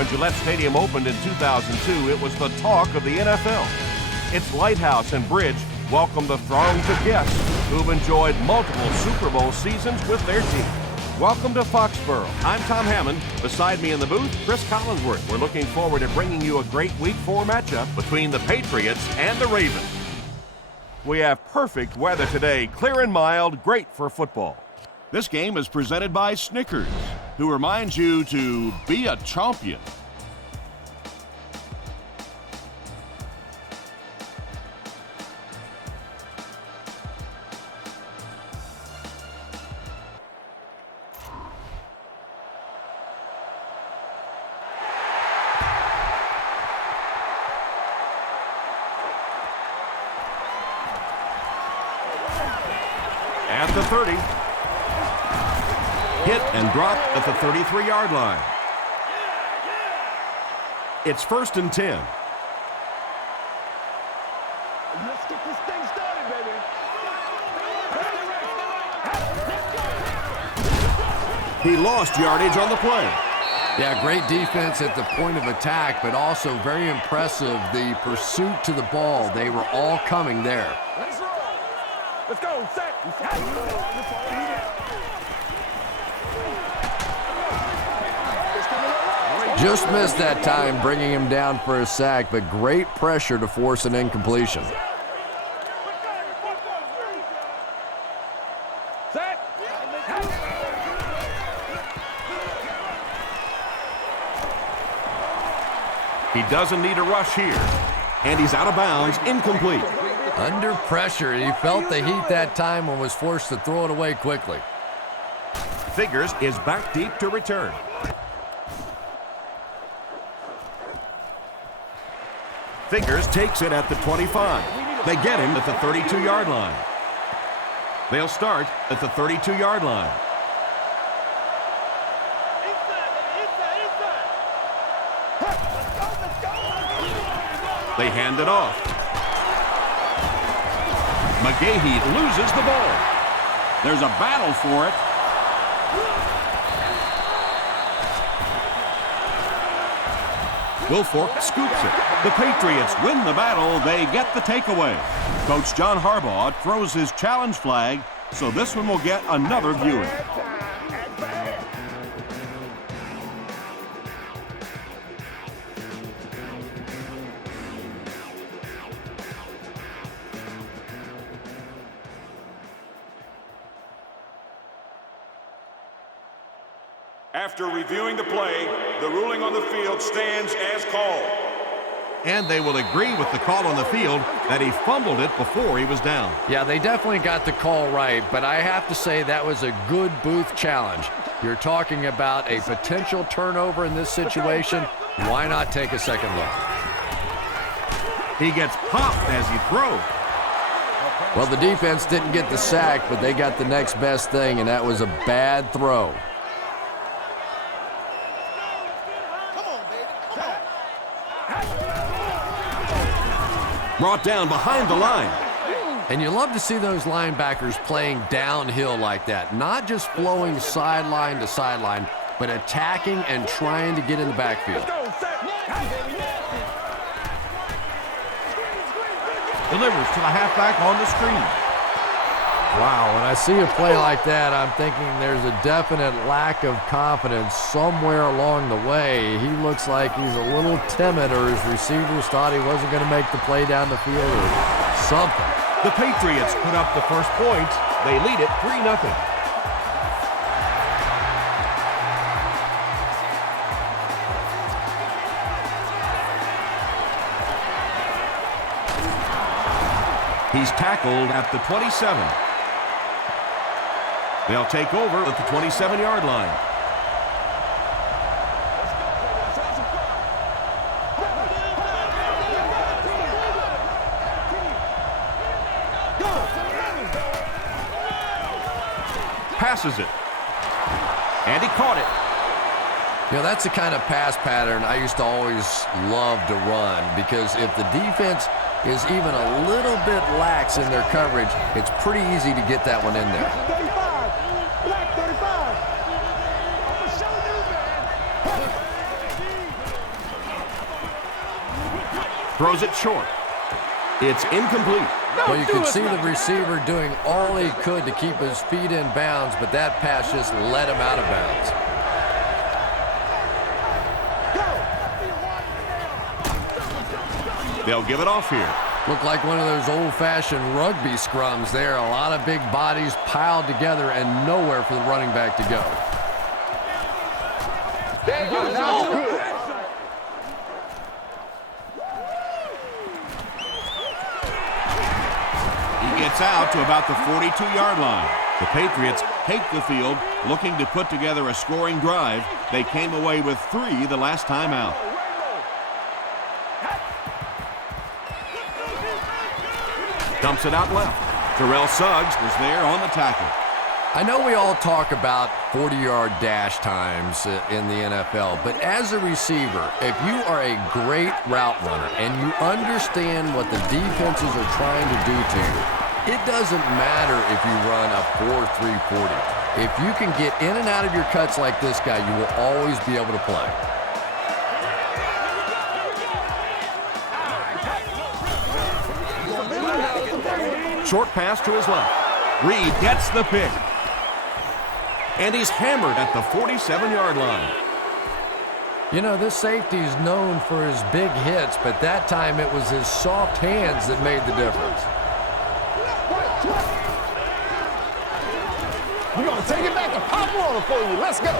When Gillette Stadium opened in 2002, it was the talk of the NFL. Its lighthouse and bridge welcomed the throngs of guests who've enjoyed multiple Super Bowl seasons with their team. Welcome to Foxborough. I'm Tom Hammond. Beside me in the booth, Chris Collinsworth. We're looking forward to bringing you a great Week 4 matchup between the Patriots and the Ravens. We have perfect weather today, clear and mild, great for football. This game is presented by Snickers, who reminds you to be a champion. At the 30. Hit and drop at the 33-yard line. It's 1st and 10. Let's get this thing started, baby. He lost yardage on the play. Yeah, great defense at the point of attack, but also very impressive, the pursuit to the ball. They were all coming there. Let's go, set. Just missed that time, bringing him down for a sack, but great pressure to force an incompletion. He doesn't need a rush here. And he's out of bounds, incomplete. Under pressure, he felt the heat that time and was forced to throw it away quickly. Figures is back deep to return. Figures takes it at the 25. They get him at the 32-yard line. They'll start at the 32-yard line. They hand it off. McGahee loses the ball. There's a battle for it. Wilfork scoops it. The Patriots win the battle. They get the takeaway. Coach John Harbaugh throws his challenge flag, so this one will get another viewing. After reviewing the play, the ruling on the field stands as called. And they will agree with the call on the field that he fumbled it before he was down. Yeah, they definitely got the call right, but I have to say that was a good booth challenge. You're talking about a potential turnover in this situation. Why not take a second look? He gets popped as he throws. Well, the defense didn't get the sack, but they got the next best thing, and that was a bad throw. Brought down behind the line. And you love to see those linebackers playing downhill like that, not just flowing sideline to sideline, but attacking and trying to get in the backfield. Delivers to the halfback on the screen. Wow, when I see a play like that, I'm thinking there's a definite lack of confidence somewhere along the way. He looks like he's a little timid, or his receivers thought he wasn't going to make the play down the field or something. The Patriots put up the first point. They lead it 3-0. He's tackled at the 27. They'll take over at the 27-yard line. Passes it. And he caught it. You know, that's the kind of pass pattern I used to always love to run, because if the defense is even a little bit lax in their coverage, it's pretty easy to get that one in there. 35. Black 35. Throws it short. It's incomplete. Well, you can see the receiver doing all he could to keep his feet in bounds, but that pass just let him out of bounds. They'll give it off here. Looked like one of those old-fashioned rugby scrums there. A lot of big bodies piled together and nowhere for the running back to go. He gets out to about the 42-yard line. The Patriots take the field, looking to put together a scoring drive. They came away with 3 the last time out. Dumps it out left. Terrell Suggs was there on the tackle. I know we all talk about 40-yard dash times in the NFL, but as a receiver, if you are a great route runner and you understand what the defenses are trying to do to you, it doesn't matter if you run a 4.340. If you can get in and out of your cuts like this guy, you will always be able to play. Short pass to his left. Reed gets the pick. And he's hammered at the 47-yard line. You know, this safety is known for his big hits, but that time it was his soft hands that made the difference. We're going to take it back to Pop Warner for you. Let's go.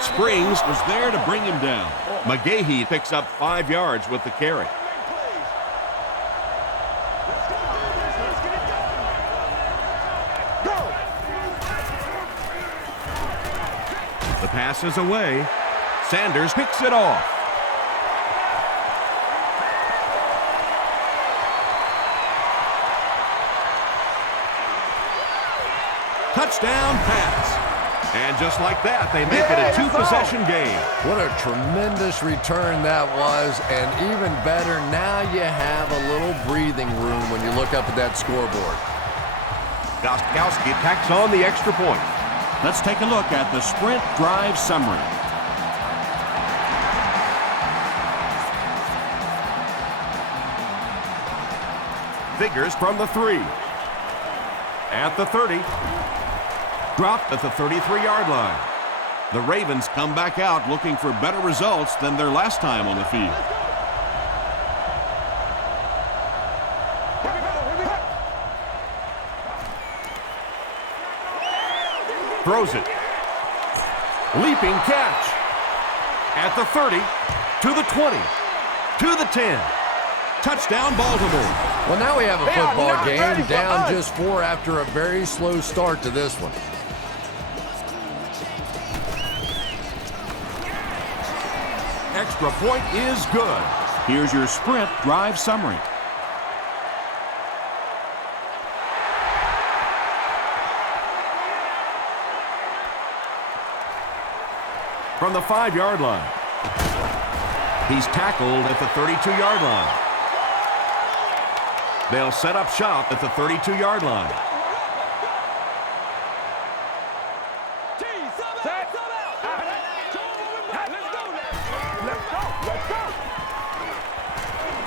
Springs was there to bring him down. McGahee picks up 5 yards with the carry. The pass is away. Sanders picks it off. Touchdown pass. And just like that, they make it a 2-possession game. What a tremendous return that was, and even better, now you have a little breathing room when you look up at that scoreboard. Gostkowski tacks on the extra point. Let's take a look at the sprint drive summary. Figures from the 3. At the 30. Dropped at the 33-yard line. The Ravens come back out looking for better results than their last time on the field. Throws it. Leaping catch. At the 30, to the 20, to the 10. Touchdown, Baltimore. Well, now we have a football game, down just 4 after a very slow start to this one. Extra point is good. Here's your sprint drive summary. From the 5-yard line. He's tackled at the 32-yard line. They'll set up shop at the 32-yard line.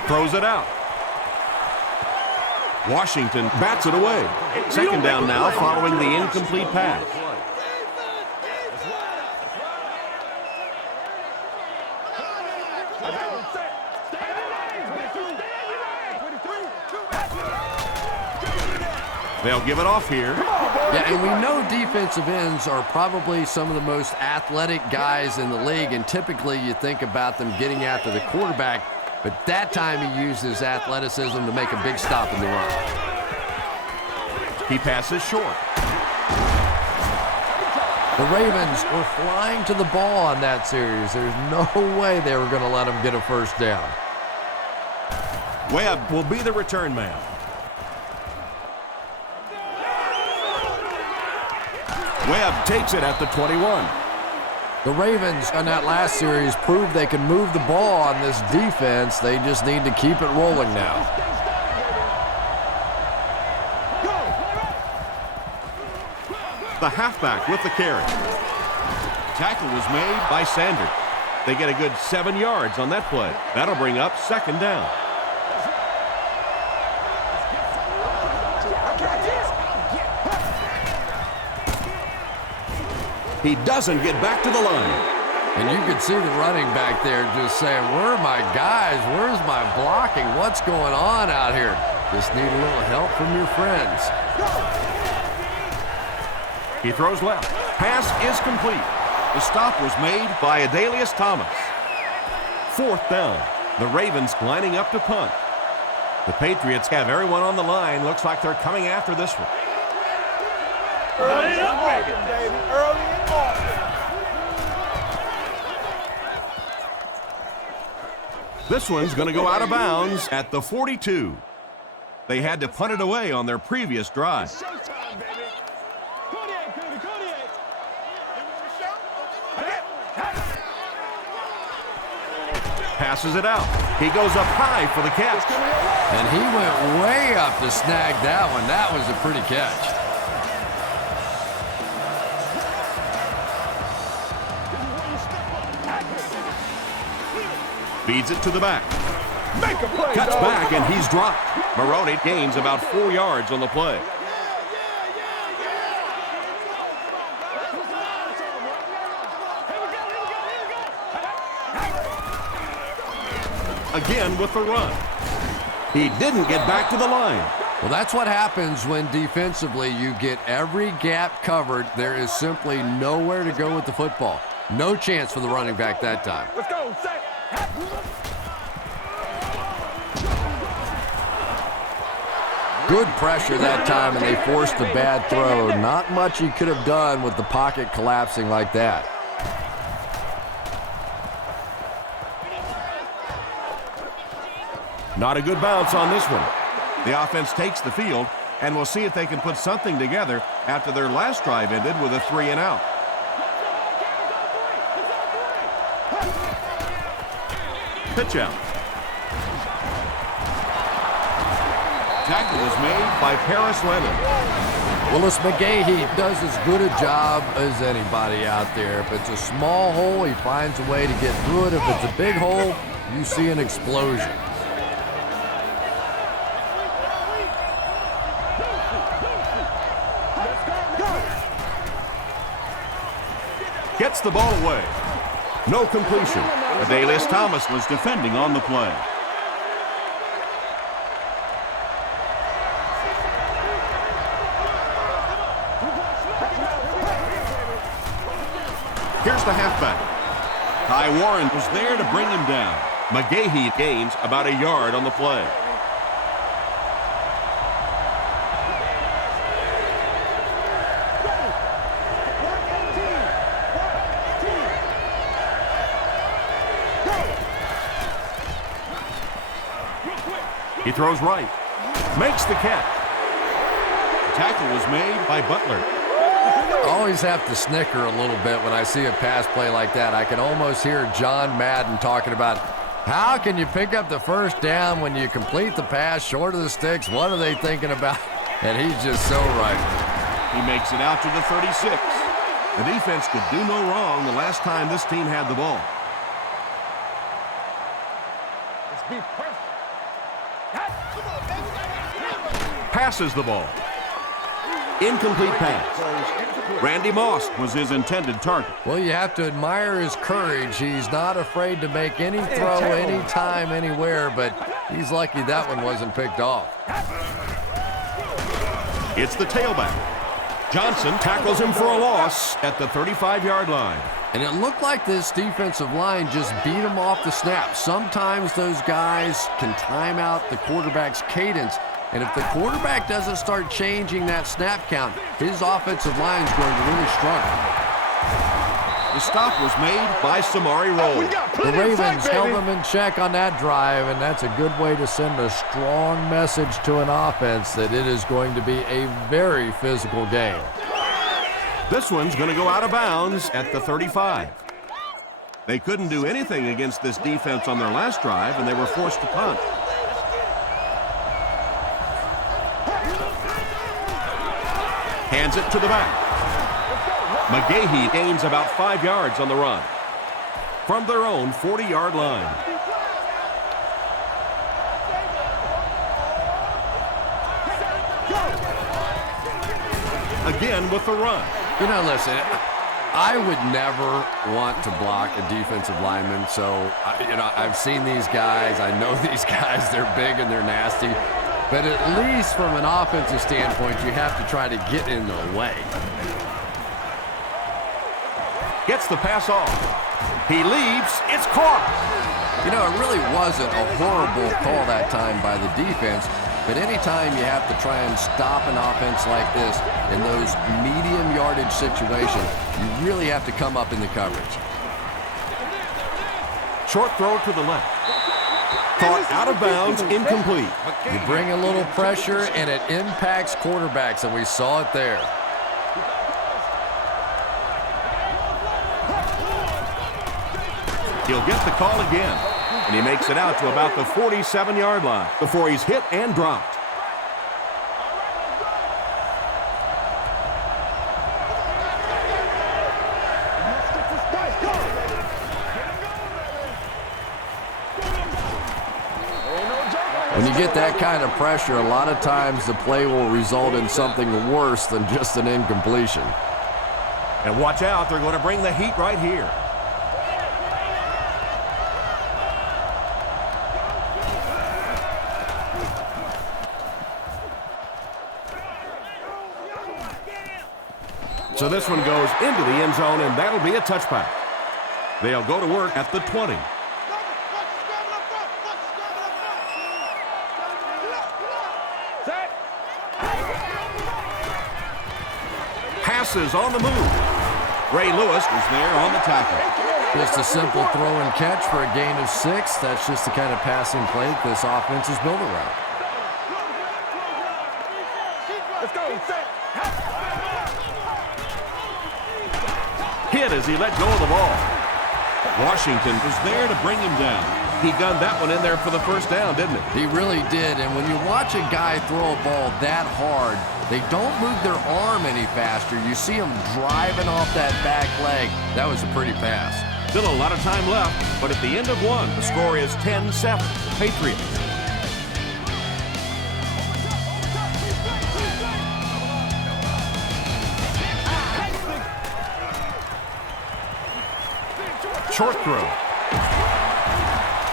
Throws it out. Washington bats it away. Second down now following the incomplete pass. They'll give it off here. Yeah, and we know defensive ends are probably some of the most athletic guys in the league, and typically you think about them getting after the quarterback, but that time he used his athleticism to make a big stop in the run. He passes short. The Ravens were flying to the ball on that series. There's no way they were going to let them get a first down. Webb will be the return man. Webb takes it at the 21. The Ravens on that last series proved they can move the ball on this defense. They just need to keep it rolling now. The halfback with the carry. Tackle was made by Sanders. They get a good 7 yards on that play. That'll bring up 2nd down. He doesn't get back to the line. And you could see the running back there just saying, where are my guys? Where's my blocking? What's going on out here? Just need a little help from your friends. He throws left. Pass is complete. The stop was made by Adalius Thomas. 4th down. The Ravens lining up to punt. The Patriots have everyone on the line. Looks like they're coming after this one. Early and often, baby. Early and often. This one's going to go out of bounds at the 42. They had to punt it away on their previous drive. Showtime, baby. Kodiak, baby, Kodiak. Passes it out. He goes up high for the catch. And he went way up to snag that one. That was a pretty catch. Feeds it to the back. Make a play, Cuts dog. back, and he's dropped. Maroney gains about 4 yards on the play. Again with the run. He didn't get back to the line. Well, that's what happens when defensively you get every gap covered. There is simply nowhere to go with the football. No chance for the running back that time. Let's go, set. Good pressure that time, and they forced a bad throw. Not much he could have done with the pocket collapsing like that. Not a good bounce on this one. The offense takes the field, and we'll see if they can put something together after their last drive ended with a 3-and-out. Pitch out. Tackle is made by Paris Leonard. Willis McGahee does as good a job as anybody out there. If it's a small hole, he finds a way to get through it. If it's a big hole, you see an explosion. Gets the ball away. No completion. Adalius Thomas was defending on the play. Here's the halfback. Ty Warren was there to bring him down. McGahee gains about a yard on the play. He throws right. Makes the catch. The tackle was made by Butler. I always have to snicker a little bit when I see a pass play like that. I can almost hear John Madden talking about how can you pick up the first down when you complete the pass short of the sticks? What are they thinking about? And he's just so right. He makes it out to the 36. The defense could do no wrong the last time this team had the ball. Let's be perfect. Passes the ball. Incomplete pass. Randy Moss was his intended target. Well, you have to admire his courage. He's not afraid to make any throw, anytime, anywhere, but he's lucky that one wasn't picked off. It's the tailback. Johnson tackles him for a loss at the 35-yard line. And it looked like this defensive line just beat him off the snap. Sometimes those guys can time out the quarterback's cadence. And if the quarterback doesn't start changing that snap count, his offensive line is going to really struggle. The stop was made by Samari Roll. The Ravens held them in check on that drive, and that's a good way to send a strong message to an offense that it is going to be a very physical game. This one's going to go out of bounds at the 35. They couldn't do anything against this defense on their last drive, and they were forced to punt. Hands it to the back. McGahee gains about 5 yards on the run. from their own 40-yard line. Again with the run. You know, listen, I would never want to block a defensive lineman, so, I've seen these guys. I know these guys. They're big and they're nasty. But at least from an offensive standpoint, you have to try to get in their way. Gets the pass off. He leaps. It's caught. You know, it really wasn't a horrible call that time by the defense. But anytime you have to try and stop an offense like this in those medium yardage situations, you really have to come up in the coverage. Short throw to the left. Caught out of bounds, incomplete. You bring a little pressure, and it impacts quarterbacks, and we saw it there. He'll get the call again, and he makes it out to about the 47-yard line before he's hit and dropped. When you get that kind of pressure, a lot of times the play will result in something worse than just an incompletion. And watch out, they're going to bring the heat right here. So this one goes into the end zone, and that'll be a touchback. They'll go to work at the 20. Passes on the move. Ray Lewis was there on the tackle. Just a simple throw and catch for a gain of 6. That's just the kind of passing play that this offense is built around. Let's go. Hit as he let go of the ball. Washington was there to bring him down. He gunned that one in there for the first down, didn't he? He really did, and when you watch a guy throw a ball that hard, they don't move their arm any faster. You see him driving off that back leg. That was a pretty pass. Still a lot of time left, but at the end of one, the score is 10-7, Patriots. Short throw.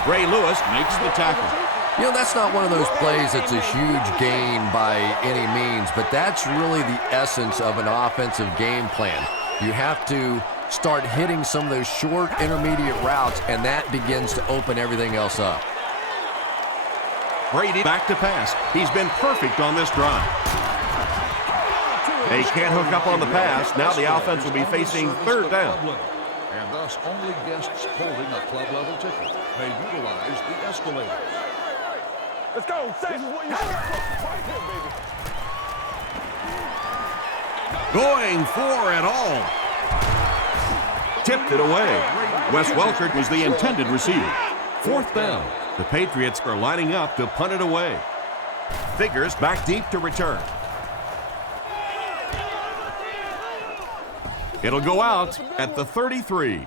Ray Lewis makes the tackle. You know, that's not one of those plays that's a huge gain by any means, but that's really the essence of an offensive game plan. You have to start hitting some of those short intermediate routes, and that begins to open everything else up. Brady back to pass. He's been perfect on this drive. They can't hook up on the pass. Now the offense will be facing third down. And thus only guests holding a club-level ticket may utilize the escalators. Let's go. This is what you right here, baby. Going for it all. Tipped it away. Wes Welker was the intended receiver. Fourth down. The Patriots are lining up to punt it away. Figures back deep to return. It'll go out at the 33.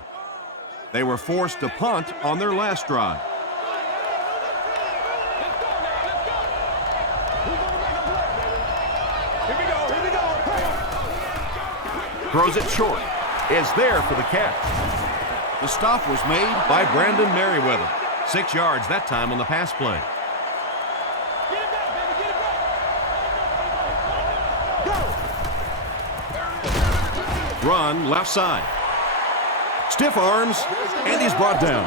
They were forced to punt on their last drive. Throws it short. Is there for the catch. The stop was made by Brandon Merriweather. 6 yards that time on the pass play. Run left side. Stiff arms, and he's brought down.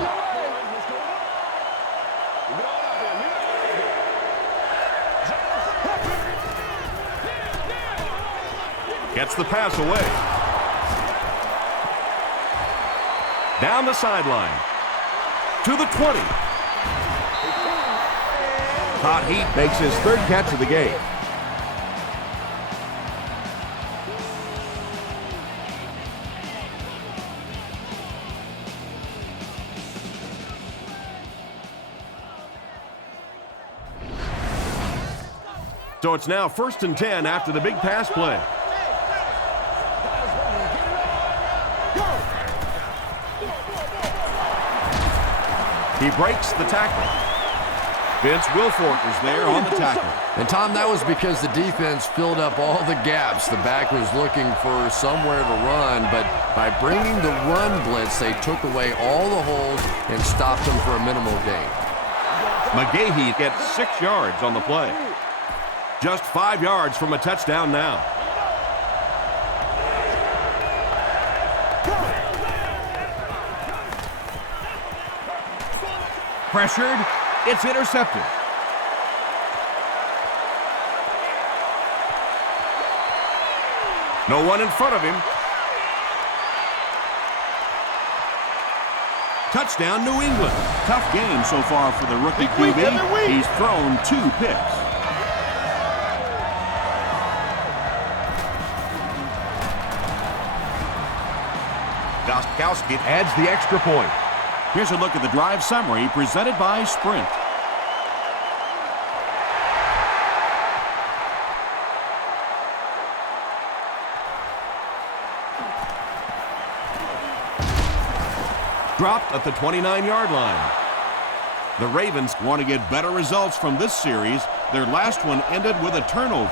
Gets the pass away. Down the sideline. To the 20. Todd Heat makes his third catch of the game. So it's now 1st and 10 after the big pass play. He breaks the tackle. Vince Wilfork is there on the tackle. And Tom, that was because the defense filled up all the gaps. The back was looking for somewhere to run, but by bringing the run blitz, they took away all the holes and stopped them for a minimal gain. McGahee gets 6 yards on the play. Just 5 yards from a touchdown now. Pressured. It's intercepted. No one in front of him. Touchdown, New England. Tough game so far for the rookie QB. He's thrown 2 picks. Gostkowski adds the extra point. Here's a look at the drive summary presented by Sprint. Dropped at the 29-yard line. The Ravens want to get better results from this series. Their last one ended with a turnover.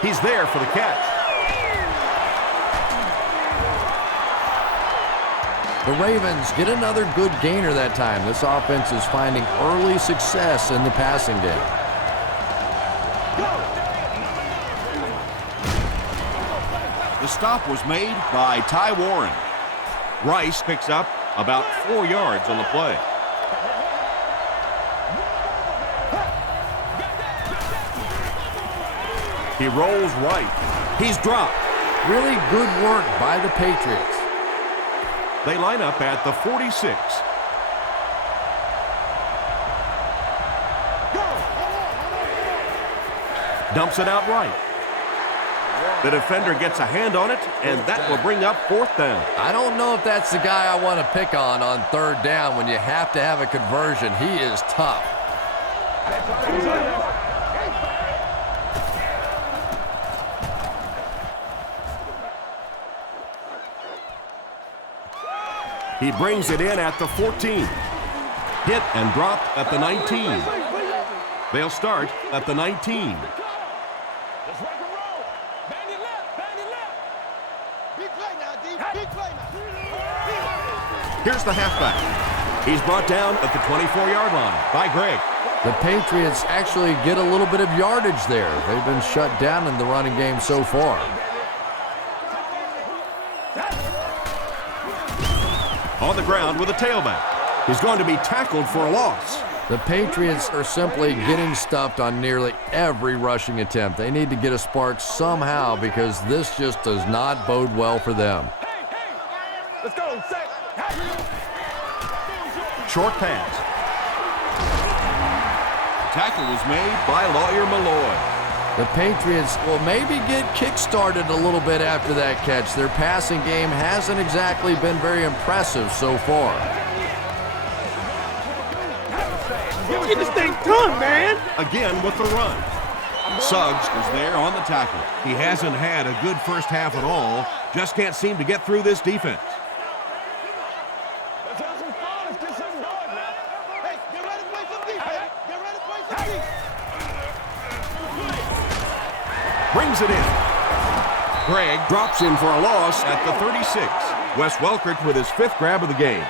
He's there for the catch. The Ravens get another good gainer that time. This offense is finding early success in the passing game. The stop was made by Ty Warren. Rice picks up about 4 yards on the play. He rolls right. He's dropped. Really good work by the Patriots. They line up at the 46. Dumps it out right. The defender gets a hand on it, and that will bring up 4th down. I don't know if that's the guy I want to pick on 3rd down when you have to have a conversion. He is tough. He brings it in at the 14. Hit and dropped at the 19. They'll start at the 19. Here's the halfback. He's brought down at the 24-yard line by Greg. The Patriots actually get a little bit of yardage there. They've been shut down in the running game so far. On the ground with a tailback. He's going to be tackled for a loss. The Patriots are simply getting stuffed on nearly every rushing attempt. They need to get a spark somehow because this just does not bode well for them. Let's go. Short pass. Tackle was made by Lawyer Malloy. The Patriots will maybe get kick-started a little bit after that catch. Their passing game hasn't exactly been very impressive so far. Get this thing done, man. Again with the run. Suggs was there on the tackle. He hasn't had a good first half at all. Just can't seem to get through this defense. Brings it in. Greg drops in for a loss at the 36. Wes Welkert with his 5th grab of the game.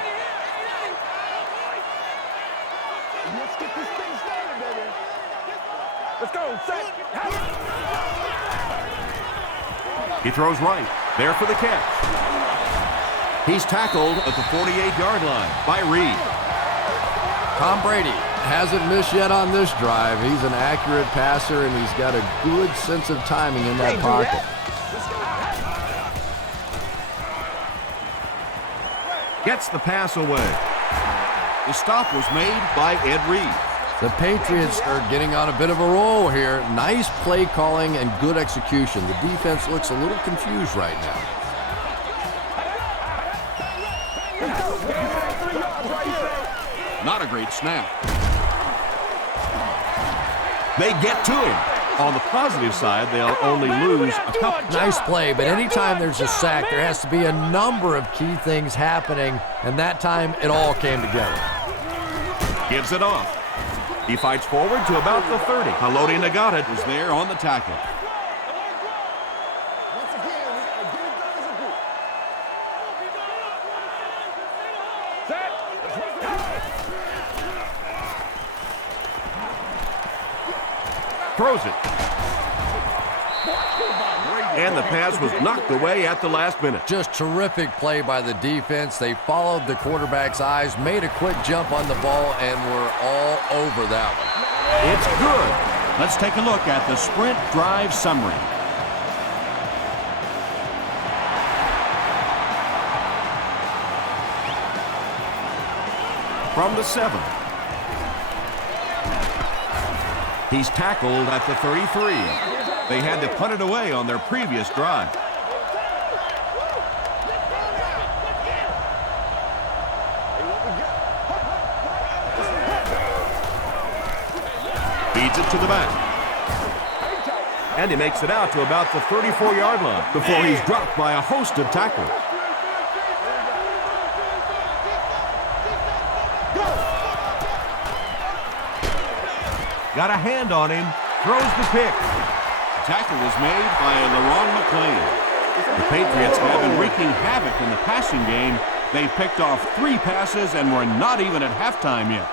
Let's get this thing started, baby. Let's go. He throws right. There for the catch. He's tackled at the 48-yard line by Reed. Tom Brady hasn't missed yet on this drive. He's an accurate passer, and he's got a good sense of timing in that pocket. Gets the pass away. The stop was made by Ed Reed. The Patriots are getting on a bit of a roll here. Nice play calling and good execution. The defense looks a little confused right now. Not a great snap. They get to him. On the positive side, they'll only lose a couple. Nice play, but anytime there's a sack, there has to be a number of key things happening, and that time it all came together. Gives it off. He fights forward to about the 30. Haloti Nagata Was there on the tackle. throws it. And the pass was knocked away at the last minute. Just terrific play by the defense. They followed the quarterback's eyes, made a quick jump on the ball, and were all over that one. It's good. Let's take a look at the sprint drive summary. From the 7. He's tackled at the 33. They had to punt it away on their previous drive. Feeds it to the back. And he makes it out to about the 34-yard line before he's dropped by a host of tacklers. Got a hand on him, throws the pick. Tackle was made by LaRon McClain. The Patriots have been wreaking havoc in the passing game. They picked off 3 passes and were not even at halftime yet.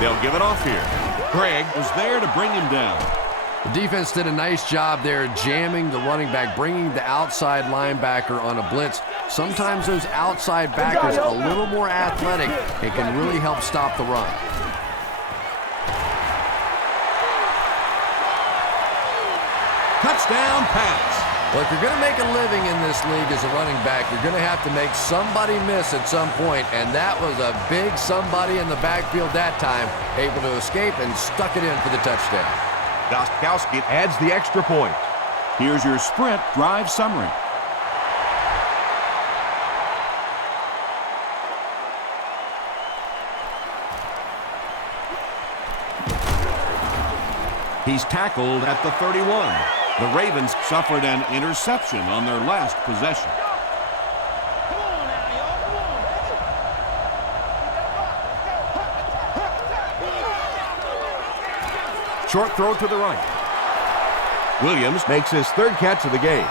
They'll give it off here. Greg was there to bring him down. The defense did a nice job there jamming the running back, bringing the outside linebacker on a blitz. Sometimes those outside backers a little more athletic and can really help stop the run. Touchdown pass. Well, if you're going to make a living in this league as a running back, you're going to have to make somebody miss at some point, and that was a big somebody in the backfield that time, able to escape and stuck it in for the touchdown. Gostkowski adds the extra point. Here's your sprint drive summary. He's tackled at the 31. The Ravens suffered an interception on their last possession. Short throw to the right. Williams makes his 3rd catch of the game.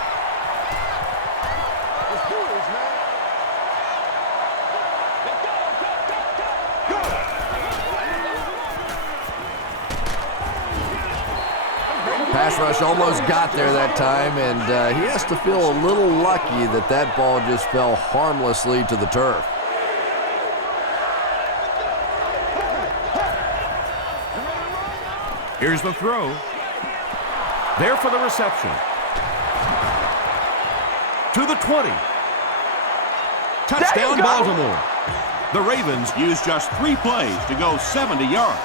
Pass rush almost got there that time, and he has to feel a little lucky that that ball just fell harmlessly to the turf. Here's the throw. There for the reception. To the 20. Touchdown, Baltimore. The Ravens used just 3 plays to go 70 yards.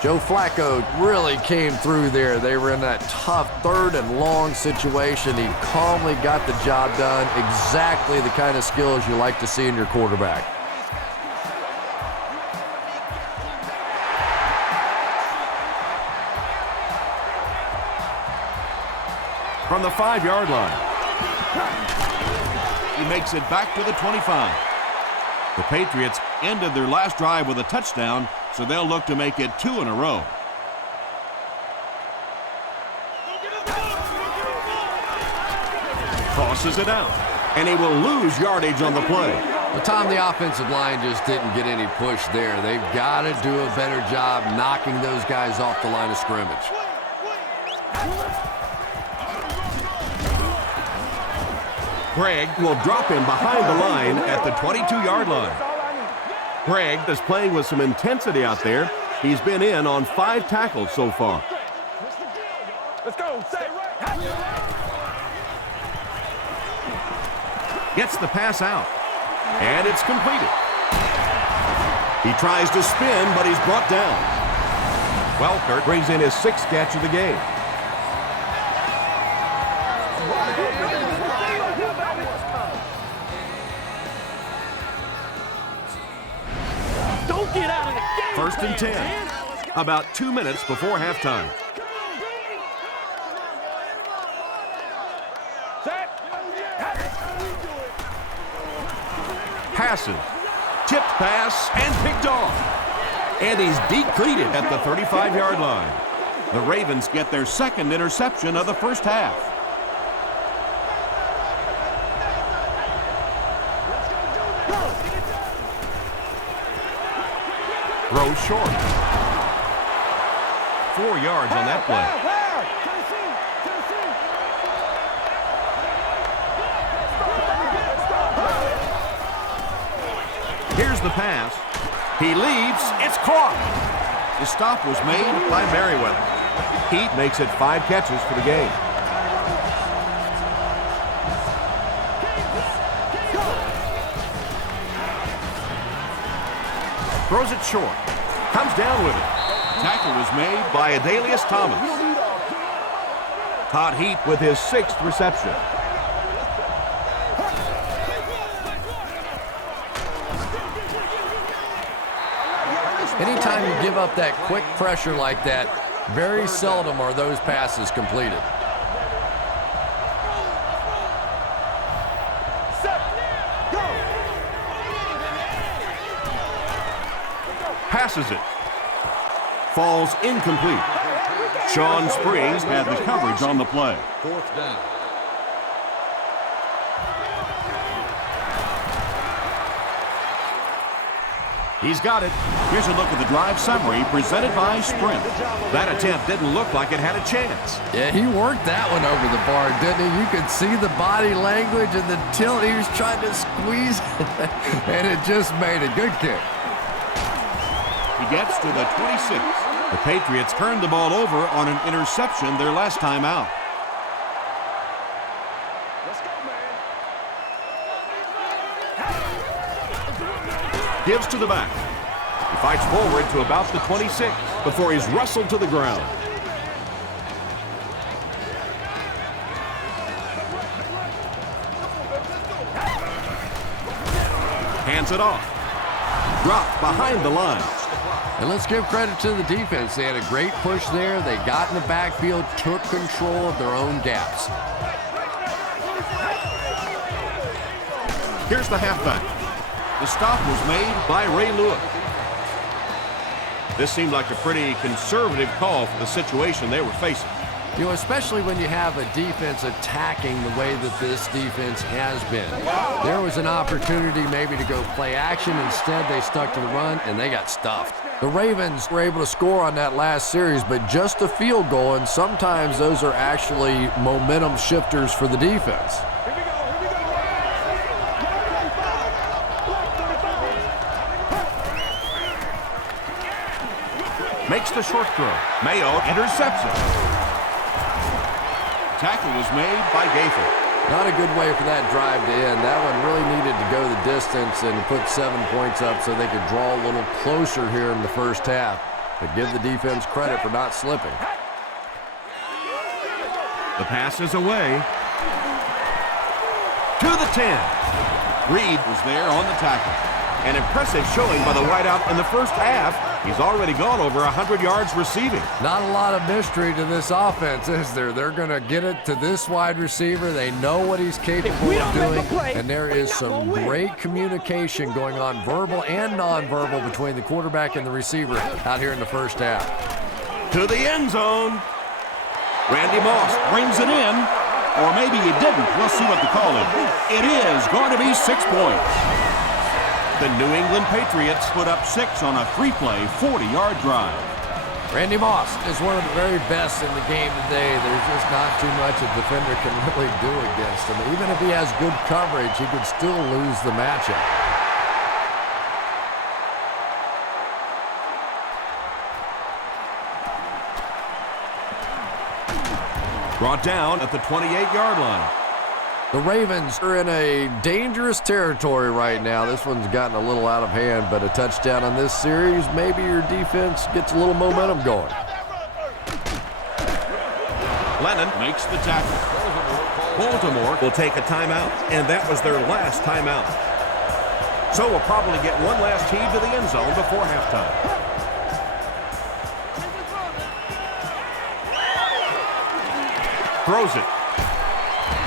Joe Flacco really came through there. They were in that tough 3rd and long situation. He calmly got the job done. Exactly the kind of skills you like to see in your quarterback. From the 5-yard line. He makes it back to the 25. The Patriots ended their last drive with a touchdown, so they'll look to make it 2 in a row. Tosses it out, and he will lose yardage on the play. Well, Tom, the offensive line just didn't get any push there. They've got to do a better job knocking those guys off the line of scrimmage. Gregg will drop him behind the line at the 22-yard line. Gregg is playing with some intensity out there. He's been in on 5 tackles so far. Let's go. Stay right. Gets the pass out. And it's completed. He tries to spin, but he's brought down. Welker brings in his 6th catch of the game. Don't get out of there. First and 10. About 2 minutes before halftime. Passes. Tipped pass and picked off. And he's decleated at the 35-yard line. The Ravens get their second interception of the first half. Throws short. 4 yards on that play. Here's the pass. He leaps. It's caught. The stop was made by Merriweather. Heat makes it 5 catches for the game. Throws it short. Comes down with it. Tackle was made By Adalius Thomas. Todd Heat with his 6th reception. Anytime you give up that quick pressure like that, very seldom are those passes completed. Passes it. Falls incomplete. Sean Springs had the coverage on the play. Fourth down. He's got it. Here's a look at the drive summary presented by Sprint. That attempt didn't look like it had a chance. Yeah, he worked that one over the bar, didn't he? You could see the body language and the tilt. He was trying to squeeze, and it just made a good kick. He gets to the 26. The Patriots turned the ball over on an interception their last time out. Gives to the back. He fights forward to about the 26 before he's wrestled to the ground. Hands it off. Dropped behind the line. And let's give credit to the defense. They had a great push there. They got in the backfield, took control of their own gaps. Here's the halfback. The stop was made By Ray Lewis. This seemed like a pretty conservative call for the situation they were facing. You know, especially when you have a defense attacking the way that this defense has been. There was an opportunity maybe to go play action. Instead, they stuck to the run, and they got stuffed. The Ravens were able to score on that last series, but just a field goal, and sometimes those are actually momentum shifters for the defense. Makes the short throw. Mayo intercepts it. Tackle was made by Gaither. Not a good way for that drive to end. That one really needed to go the distance and put 7 points up so they could draw a little closer here in the first half. But give the defense credit for not slipping. The pass is away. To the 10. Reed was there on the tackle. An impressive showing by the wideout in the first half. He's already gone over 100 yards receiving. Not a lot of mystery to this offense, is there? They're going to get it to this wide receiver. They know what he's capable of doing, and there is some great communication going on, verbal and nonverbal, between the quarterback and the receiver out here in the first half. To the end zone. Randy Moss brings it in, or maybe he didn't. We'll see what the call is. It is going to be 6 points. The New England Patriots Put up 6 on a 3-play, 40-yard drive. Randy Moss is one of the very best in the game today. There's just not too much a defender can really do against him. Even if he has good coverage, he could still lose the matchup. brought down at the 28-yard line. The Ravens are in a dangerous territory right now. This one's gotten a little out of hand, but a touchdown on this series, maybe your defense gets a little momentum going. Lennon makes the tackle. Baltimore will take a timeout, and that was their last timeout. So we'll probably get one last heave to the end zone before halftime. Throws it.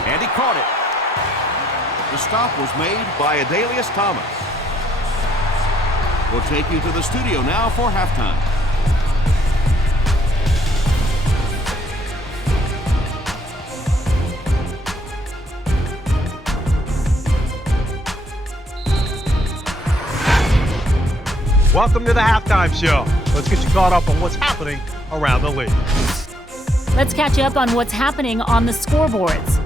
And he caught it. The stop was made. By Adalius Thomas. We'll take you to the studio now for halftime. Welcome to the halftime show. Let's get you caught up on what's happening around the league. Let's catch you up on what's happening on the scoreboards.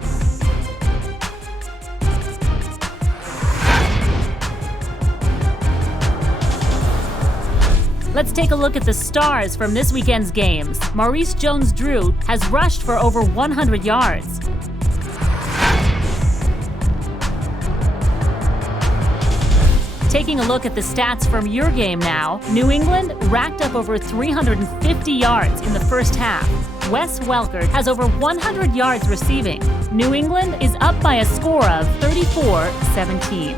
Let's take a look at the stars from this weekend's games. Maurice Jones-Drew has rushed for over 100 yards. Taking a look at the stats from your game now, New England racked up over 350 yards in the first half. Wes Welker has over 100 yards receiving. New England is up by a score of 34-17.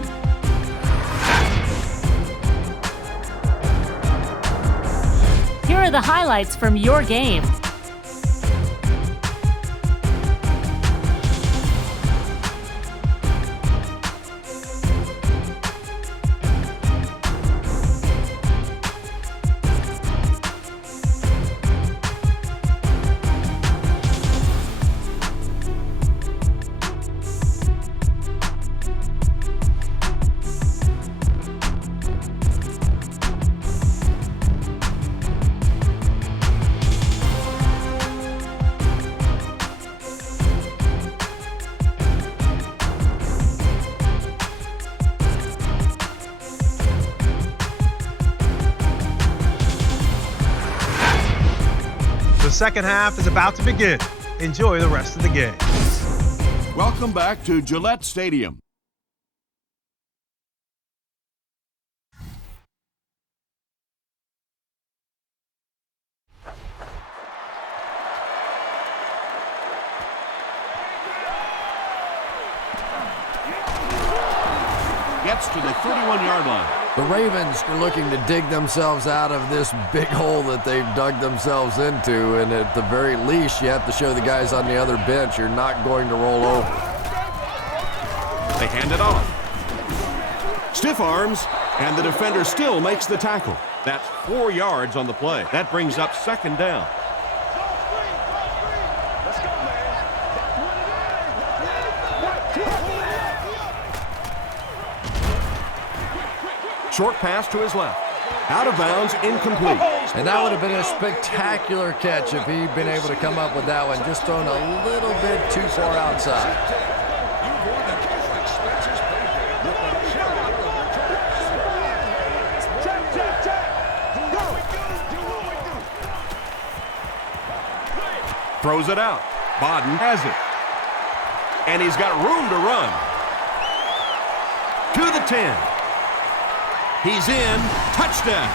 Here are the highlights from your game. The second half is about to begin. Enjoy the rest of the game. Welcome back to Gillette Stadium. Gets to the 31-yard line. The Ravens are looking to dig themselves out of this big hole that they've dug themselves into, and at the very least, you have to show the guys on the other bench you're not going to roll over. They hand it off. Stiff arms, and the defender still makes the tackle. That's 4 yards on the play. That brings up second down. Short pass to his left. Out of bounds, incomplete. And that would have been a spectacular catch if he'd been able to come up with that one, just thrown a little bit too far outside. Throws it out. Bodden has it. And he's got room to run. To the 10. He's in. Touchdown.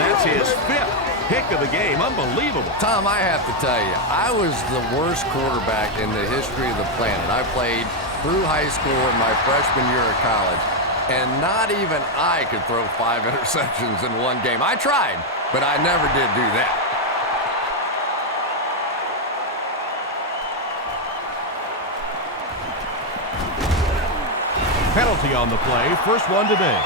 That's his 5th pick of the game. Unbelievable. Tom, I have to tell you, I was the worst quarterback in the history of the planet. I played through high school and my freshman year of college, and not even I could throw 5 interceptions in one game. I tried, but I never did do that. Penalty on the play. First one today.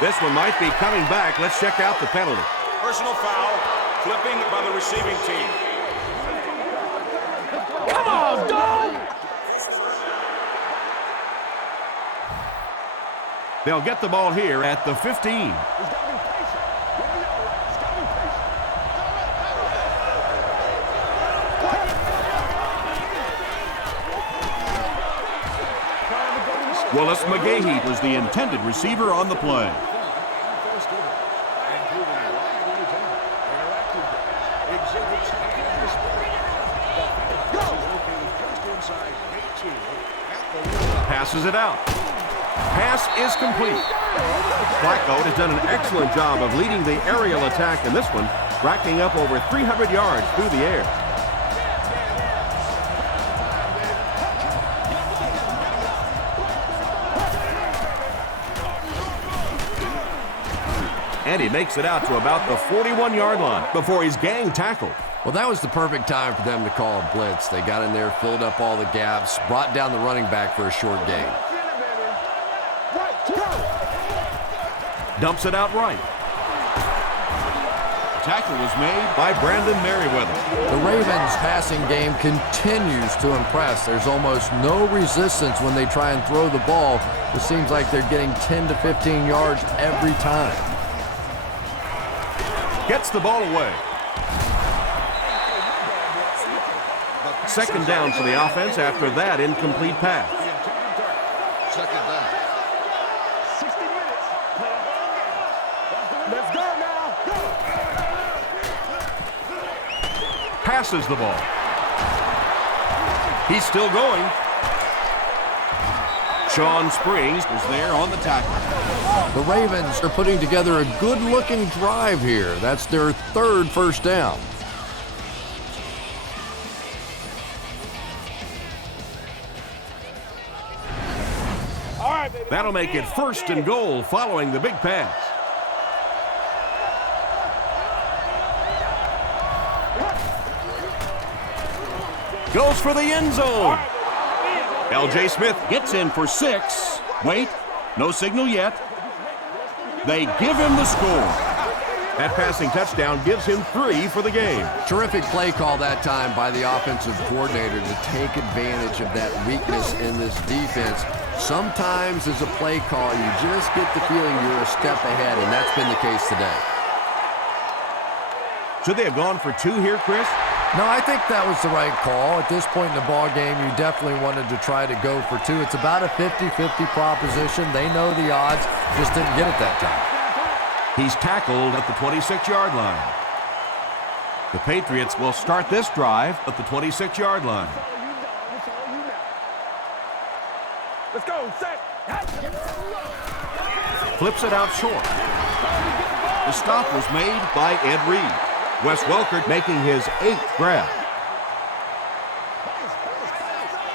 This one might be coming back. Let's check out the penalty. Personal foul, flipping by the receiving team. Come on, dog! They'll get the ball here at the 15. Willis McGahee was the intended receiver on the play. Passes it out. Pass is complete. Flacco has done an excellent job of leading the aerial attack in this one, racking up over 300 yards through the air. And he makes it out to about the 41-yard line before he's gang tackled. Well, that was the perfect time for them to call a blitz. They got in there, filled up all the gaps, brought down the running back for a short gain. Dumps it out right. Tackle was made By Brandon Merriweather. The Ravens' passing game continues to impress. There's almost no resistance when they try and throw the ball. It seems like they're getting 10 to 15 yards every time. Gets the ball away. Second down for the offense after that incomplete pass. Second down. Passes the ball. He's still going. Sean Springs was there on the tackle. The Ravens are putting together a good-looking drive here. That's their third first down. That'll make it 1st and goal following the big pass. Goes for the end zone. L.J. Smith Gets in for 6. Wait, no signal yet. They give him the score. That passing touchdown gives him 3 for the game. Terrific play call that time by the offensive coordinator to take advantage of that weakness in this defense. Sometimes as a play call, you just get the feeling you're a step ahead, and that's been the case today. Should they have gone for 2 here, Chris? No, I think that was the right call. At this point in the ball game, you definitely wanted to try to go for 2. It's about a 50-50 proposition. They know the odds, just didn't get it that time. He's tackled at the 26-yard line. The Patriots will start this drive at the 26-yard line. Let's go, set. Flips it out short. The stop was made By Ed Reed. Wes Welker making his 8th grab.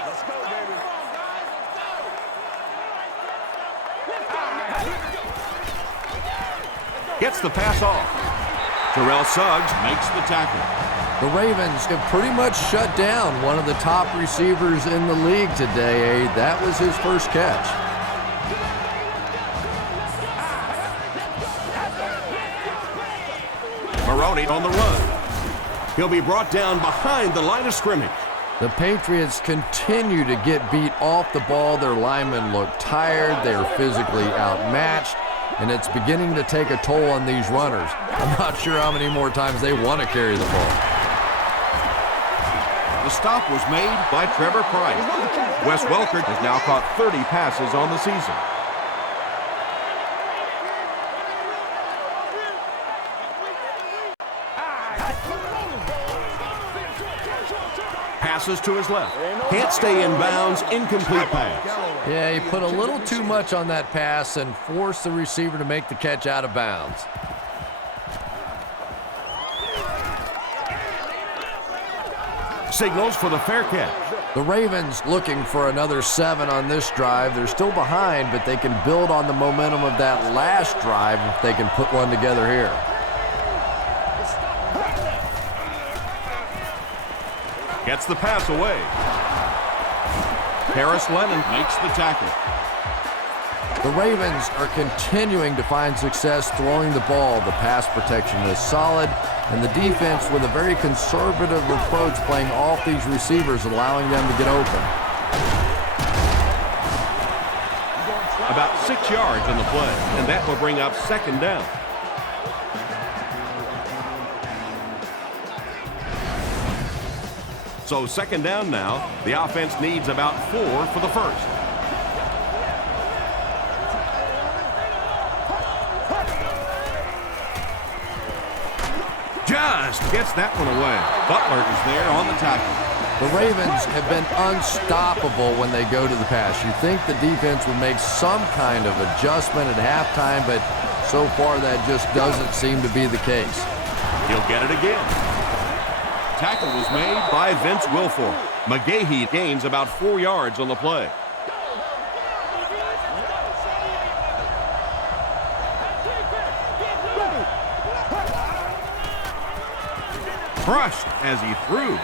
Let's go, baby. Gets the pass off. Terrell Suggs makes the tackle. The Ravens have pretty much shut down one of the top receivers in the league today. That was his first catch. Maroney on the run. He'll be brought down behind the line of scrimmage. The Patriots continue to get beat off the ball. Their linemen look tired. They're physically outmatched, and it's beginning to take a toll on these runners. I'm not sure how many more times they want to carry the ball. The stop was made By Trevor Price. Wes Welker has now caught 30 passes on the season. Passes to his left. Can't stay in bounds. Incomplete pass. Yeah, he put a little too much on that pass and forced the receiver to make the catch out of bounds. Signals for the fair catch. The Ravens looking for another 7 on this drive. They're still behind, but they can build on the momentum of that last drive if they can put one together here. Gets the pass away. Harris Lennon makes the tackle. The Ravens are continuing to find success throwing the ball. The pass protection is solid, and the defense with a very conservative approach playing off these receivers, allowing them to get open. about 6 yards on the play, and that will bring up 2nd down. So 2nd down now. The offense needs about 4 for the first. Just gets that one away. Butler is there on the tackle. The Ravens have been unstoppable when they go to the pass. You think the defense would make some kind of adjustment at halftime, but so far that just doesn't seem to be the case. He'll get it again. Tackle was made By Vince Wilfork. McGahee gains about 4 yards on the play. crushed as he threw.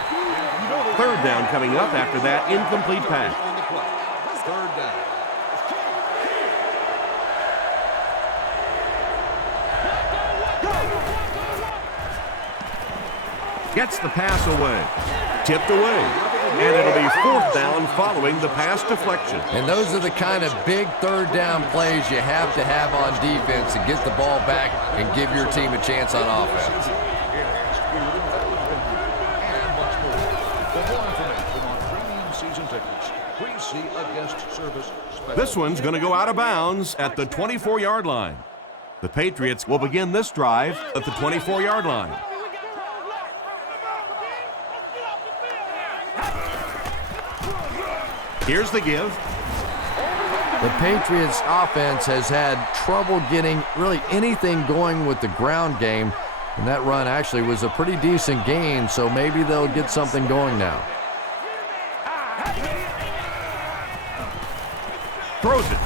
Third down coming up after that incomplete pass. Third down. Gets the pass away. Tipped away. And it'll be fourth down following the pass deflection. And those are the kind of big third down plays you have to have on defense to get the ball back and give your team a chance on offense. And much more. For more information on premium season tickets, please see a guest service special. This one's going to go out of bounds at the 24-yard line. The Patriots will begin this drive at the 24-yard line. Here's the give. The Patriots offense has had trouble getting really anything going with the ground game. And that run actually was a pretty decent gain, so maybe they'll get something going now. Throws it.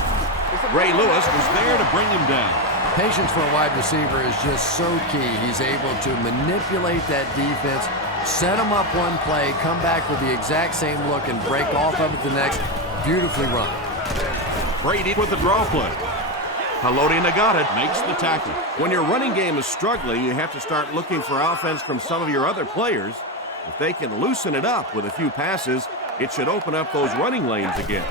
Ray Lewis was there to bring him down. Patience for a wide receiver is just so key. He's able to manipulate that defense, set him up one play, come back with the exact same look, and break off of it the next. Beautifully run. Brady with the draw play. Haloti Nagata Makes the tackle. When your running game is struggling, you have to start looking for offense from some of your other players. If they can loosen it up with a few passes, it should open up those running lanes again.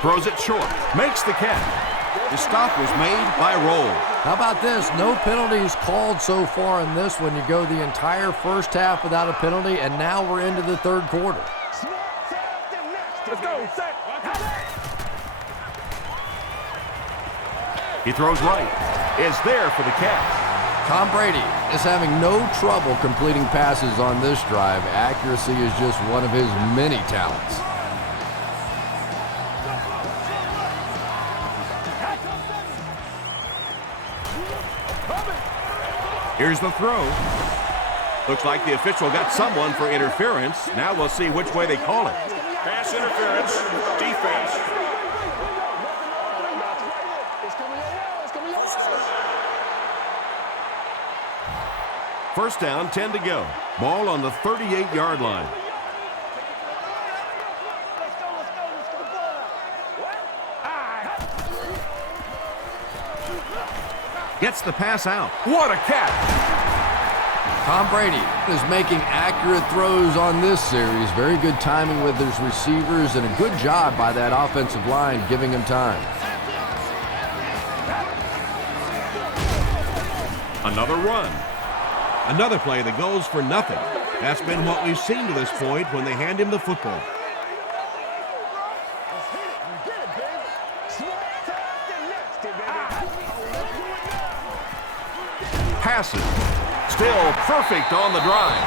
Throws it short. Makes the catch. The stop was made by Roll. How about this? No penalties called so far in this one. You go the entire first half without a penalty, and now we're into the third quarter. Let's go, set. He throws right. Is there for the catch. Tom Brady is having no trouble completing passes on this drive. Accuracy is just one of his many talents. Here's the throw. Looks like the official got someone for interference. Now we'll see which way they call it. Pass interference. Defense. First down, 10 to go. Ball on the 38-yard line. Gets the pass out. What a catch! Tom Brady is making accurate throws on this series. Very good timing with his receivers and a good job by that offensive line giving him time. Another run. Another play that goes for nothing. That's been what we've seen to this point when they hand him the football. Passes. Still perfect on the drive.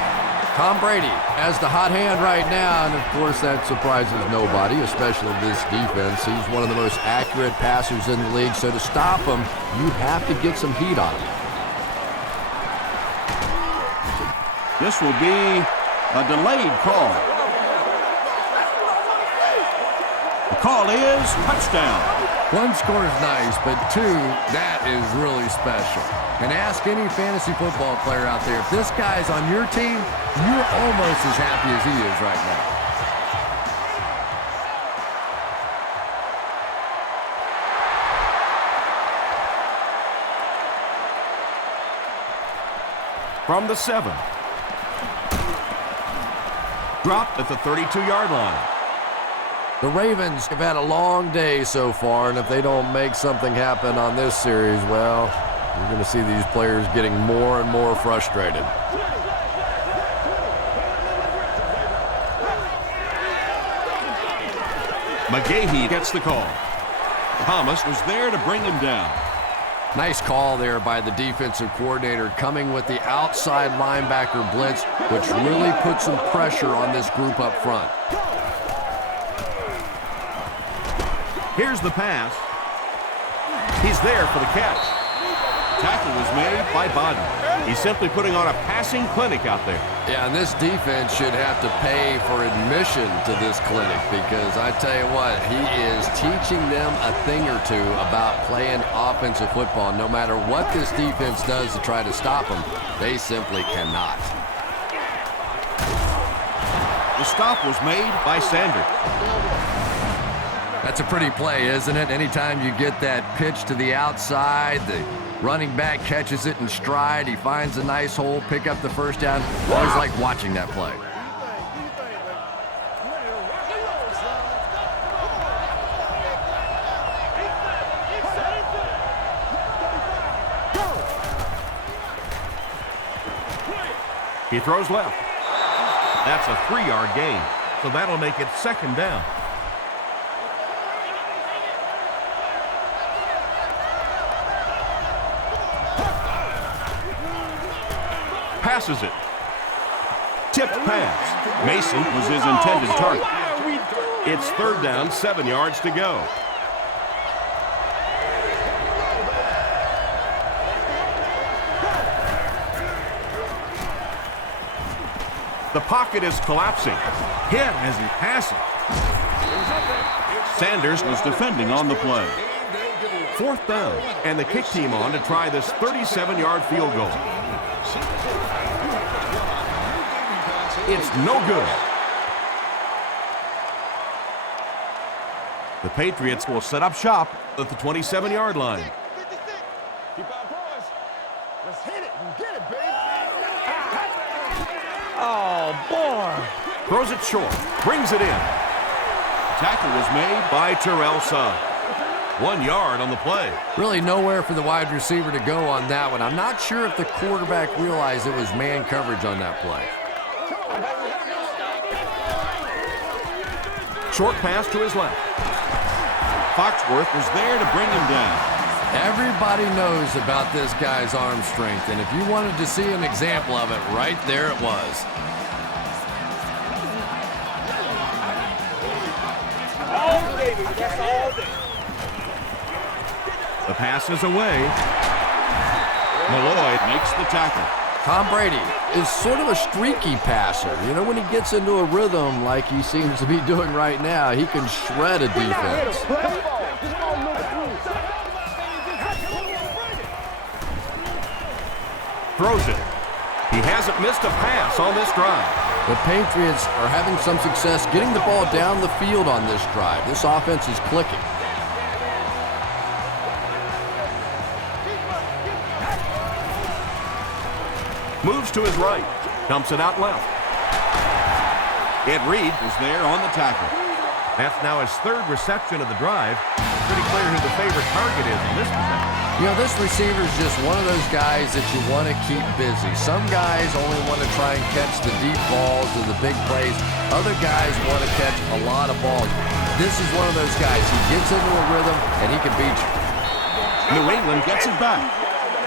Tom Brady has the hot hand right now, and of course that surprises nobody, especially this defense. He's one of the most accurate passers in the league, so to stop him, you have to get some heat on him. This will be a delayed call. The call is touchdown. One score is nice, but two, that is really special. And ask any fantasy football player out there, if this guy's on your team, you're almost as happy as he is right now. From the 7. Dropped at the 32-yard line. The Ravens have had a long day so far, and if they don't make something happen on this series, well, you're going to see these players getting more and more frustrated. McGahee gets the call. Thomas was there to bring him down. Nice call there by the defensive coordinator, coming with the outside linebacker blitz, which really puts some pressure on this group up front. Here's the pass. He's there for the catch. Tackle was made by Bodden. He's simply putting on a passing clinic out there. Yeah, and this defense should have to pay for admission to this clinic because I tell you what, he is teaching them a thing or two about playing offensive football. No matter what this defense does to try to stop them, they simply cannot. The stop was made by Sanders. That's a pretty play, isn't it? Anytime you get that pitch to the outside, the running back catches it in stride. He finds a nice hole, pick up the first down. Always like watching that play. He throws left. That's a 3-yard gain, so that'll make it 2nd down. Passes it. Tipped pass. Mason was his intended target. It's 3rd down, 7 yards to go. The pocket is collapsing. Hit as he passes. Sanders was defending on the play. 4th down, and the kick team on to try this 37-yard field goal. It's no good. The Patriots will set up shop at the 27-yard line. Keep our boys. Let's hit it and get it, baby. Oh, boy. Throws it short. Brings it in. Tackle was made By Terrell Suggs. 1 yard on the play. Really nowhere for the wide receiver to go on that one. I'm not sure if the quarterback realized it was man coverage on that play. Short pass to his left. Foxworth was there to bring him down. Everybody knows about this guy's arm strength, and if you wanted to see an example of it, right there it was. All day, baby. That's all day. The pass is away. Malloy Makes the tackle. Tom Brady is sort of a streaky passer. You know, when he gets into a rhythm like he seems to be doing right now, he can shred a defense. throws it. He hasn't missed a pass on this drive. The Patriots are having some success getting the ball down the field on this drive. This offense is clicking. Moves to his right. Dumps it out left. Ed Reed was there on the tackle. That's now his third reception of the drive. Pretty clear who the favorite target is in this possession. You know, this receiver is just one of those guys that you want to keep busy. Some guys only want to try and catch the deep balls or the big plays. Other guys want to catch a lot of balls. This is one of those guys. He gets into a rhythm, and he can beat you. New England gets it back.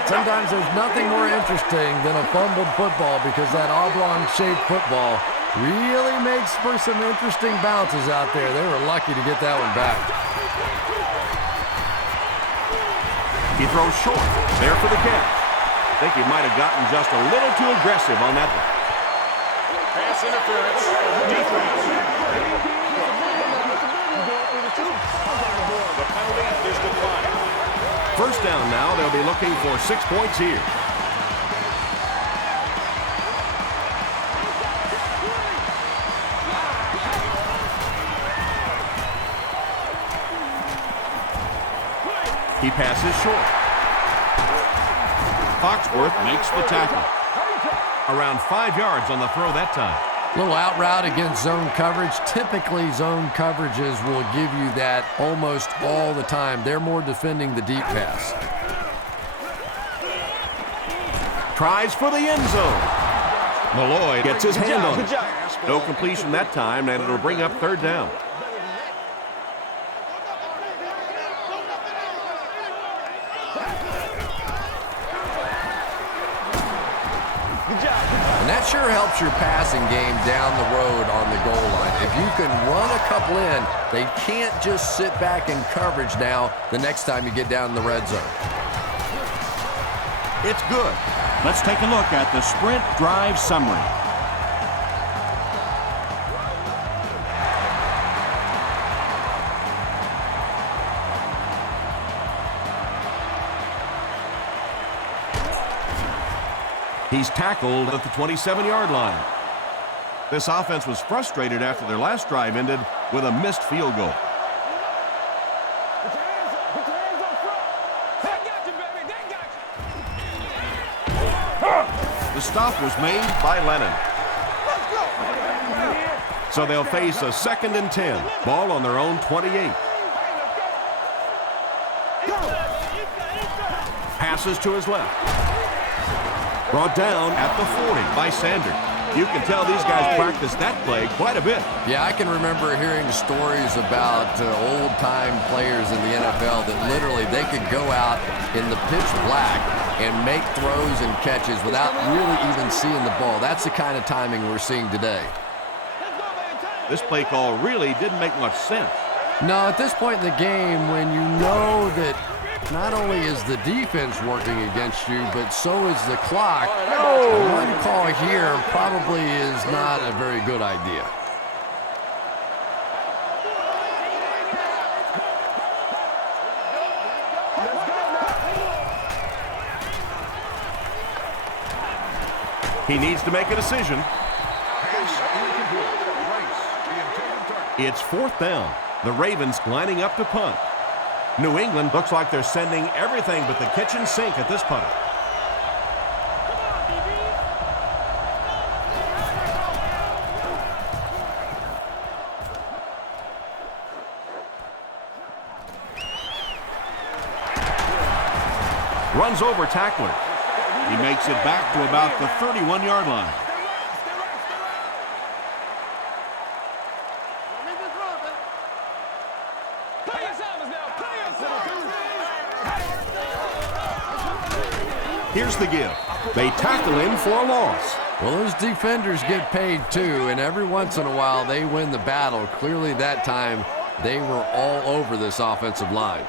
Sometimes there's nothing more interesting than a fumbled football because that oblong-shaped football really makes for some interesting bounces out there. They were lucky to get that one back. He throws short. There for the catch. I think he might have gotten just a little too aggressive on that one. Pass interference. Defense. The penalty is declined. First down now. They'll be looking for 6 points here. He passes short. Foxworth makes the tackle. Around 5 yards on the throw that time. Little out route against zone coverage. Typically, zone coverages will give you that almost all the time. They're more defending the deep pass. Tries for the end zone. Malloy gets his hand on it. No completion that time, and it'll bring up third down. And that sure helps your passing game down the road on the goal line. If you can run a couple in, they can't just sit back in coverage now the next time you get down in the red zone. It's good. Let's take a look at the sprint drive summary. He's tackled at the 27-yard line. This offense was frustrated after their last drive ended with a missed field goal. The stop was made by Lennon. So they'll face a 2nd and 10. Ball on their own 28. Passes to his left. Brought down at the 40 by Sanders. You can tell these guys practice that play quite a bit. Yeah, I can remember hearing stories about old-time players in the NFL that literally they could go out in the pitch black and make throws and catches without really even seeing the ball. That's the kind of timing we're seeing today. This play call really didn't make much sense. No, at this point in the game, when you know that not only is the defense working against you, but so is the clock, one call here probably is not a very good idea. He needs to make a decision. It's 4th down. The Ravens lining up to punt. New England looks like they're sending everything but the kitchen sink at this punt. Runs over tacklers. He makes it back to about the 31-yard line. Here's the give. They tackle him for a loss. Well, those defenders get paid too, and every once in a while they win the battle. Clearly that time they were all over this offensive line.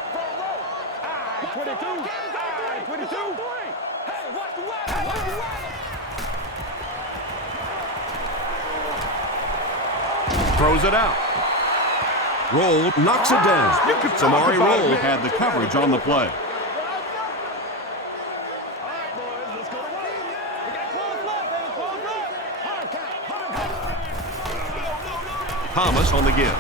Throws it out. Roll knocks it down. Samari Roll had the coverage on the play. Thomas on the give.